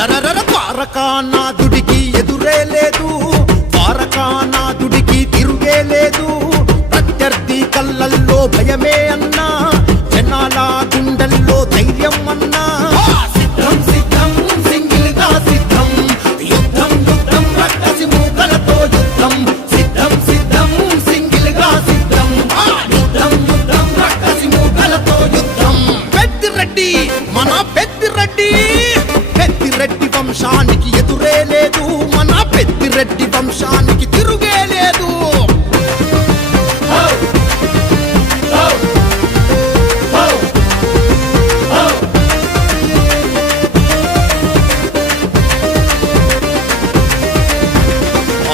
ద్వారకానాథుడికి ఎదురే లేదు, ద్వారకానాథుడికి తిరుగే లేదు. ప్రత్యర్థి కళ్ళల్లో భయమే అన్నా, జనాల గుండెల్లో ధైర్యం అన్నా. సిద్ధం సిద్ధం సింగిల్ గా సిద్ధం, యుద్ధం యుద్ధం రక్కసి మూకలతో యుద్ధం. సిద్ధం సిద్ధం సింగిల్ గా సిద్ధం, యుద్ధం యుద్ధం రక్కసి మూకలతో యుద్ధం. పెద్దిరెడ్డి మన పెద్దిరెడ్డి, పెద్దిరెడ్డి వంశానికి ఎదురే లేదు, మన పెద్దిరెడ్డి వంశానికి తిరుగే లేదు.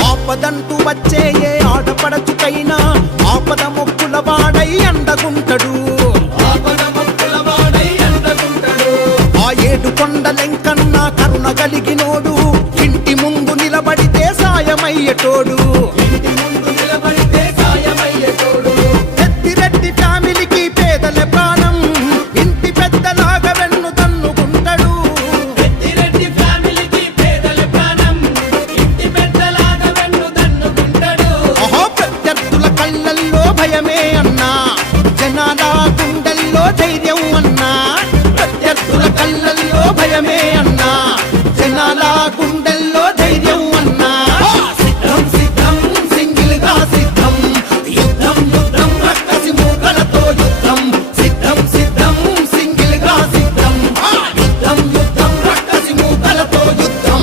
ఆపదంటూ వచ్చే ఏ ఆడపడచుకైనా ఆపద మొక్కుల వాడై అండగుంటడు. ఆ ఏడు కొండలెంకన్నా కరుణ కలిగినోడు, ఇంటి ముందు నిలబడితే సాయమయ్యేటోడు. పెద్దిరెడ్డి ఫ్యామిలీకి పేదల ప్రాణం, ఇంటి పెద్దలాగా వెన్ను తన్నుకుంటాడు. ప్రత్యర్థుల కళ్ళల్లో భయమే అన్నా, జనాల గుండెల్లో ధైర్యం అన్నా. ప్రత్యర్థుల కళ్ళల్లో భయమే అన్నా, జనాల గుండెల్లో ధైర్యం అన్నా. సిద్ధం సిద్ధం సింగిల్ గా సిద్ధం, యుద్ధం యుద్ధం రక్కసి మూకలతో యుద్ధం. సిద్ధం సిద్ధం సింగిల్ గా సిద్ధం, యుద్ధం యుద్ధం రక్కసి మూకలతో యుద్ధం.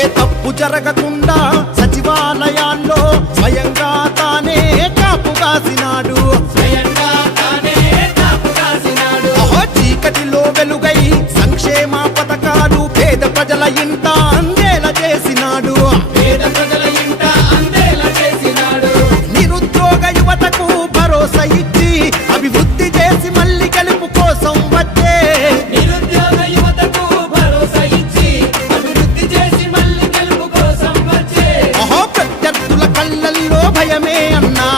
ఏ తప్పు జరగకుండా సచివాలయాల్లో స్వయంగా తానే కాపు కాసినాడు. చీకటిలో వెలుగై సంక్షేమ పథకాలు పేద ప్రజల ఇంట అందేలా చేసినాడు. నిరుద్యోగ యువతకు భరోసా ఇచ్చి అభివృద్ధి చేసి మళ్ళీ గెలుపు కోసం వచ్చే. ప్రత్యర్థుల కళ్ళల్లో భయమే అన్నా,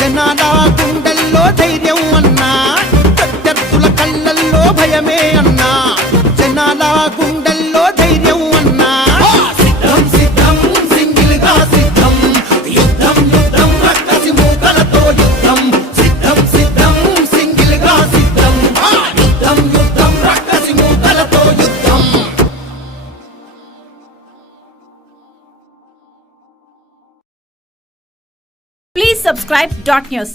జనాల గుండెల్లో ధైర్యం అన్నా. ప్రత్యర్థుల కళ్ళల్లో భయమే అన్నా, జనాల గుండెల్లో ధైర్యం అన్నా. సిద్ధం సిద్ధం సింగిల్ గా సిద్ధం, యుద్ధం యుద్ధం రక్కసి మూకలతో యుద్ధం. సిద్ధం సిద్ధం సింగిల్ గా సిద్ధం, యుద్ధం యుద్ధం రక్కసి మూకలతో యుద్ధం. Please subscribe Dot News.